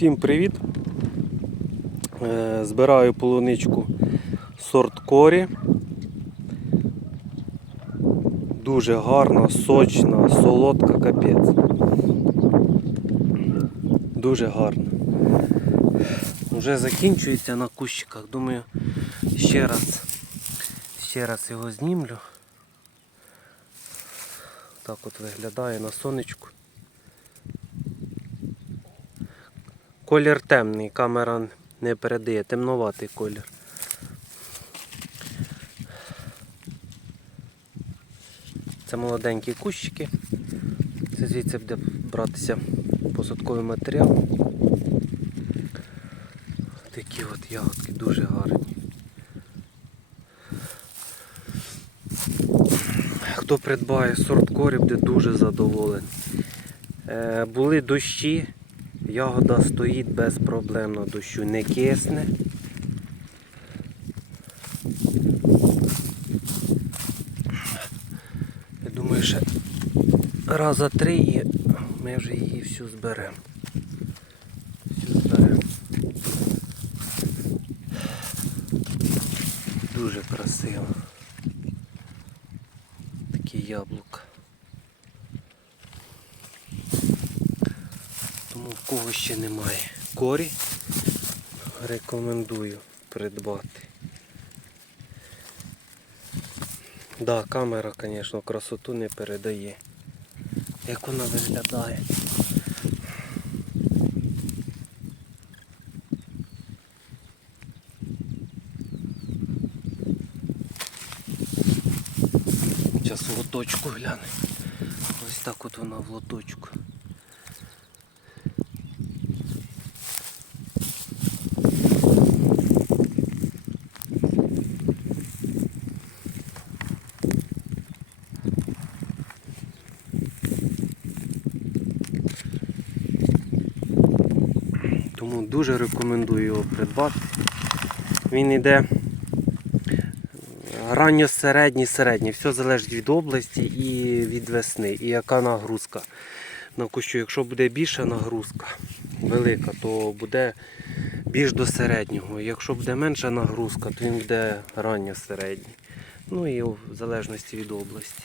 Всім привіт! Е, Збираю полуничку сорт корі. Дуже гарна, сочна, солодка, капець. Дуже гарна. Вже закінчується на кущиках. Думаю, ще раз, ще раз його знімлю. Так от виглядає на сонечку. Колір темний, камера не передає, темноватий колір. Це молоденькі кущики. Це звідси буде братися посадковий матеріал. Такі от ягодки дуже гарні. Хто придбає сорт корі, буде дуже задоволений. Е, були дощі, ягода стоїть без проблем дощу, не кисне. Я думаю, ще раза три і ми вже її всю зберемо. Всю зберемо. Дуже красиво. Такі яблука. Тому в кого ще немає корі, рекомендую придбати. Да, камера, звісно, красоту не передає. Як вона виглядає. Зараз в лоточку гляне. Ось так от вона в лоточку. Тому дуже рекомендую його придбати. Він йде ранньо середній, середній. Все залежить від області і від весни, і яка нагрузка на кущу. Якщо буде більша нагрузка, велика, то буде більш до середнього. Якщо буде менша нагрузка, то він буде ранньо середній. Ну і в залежності від області.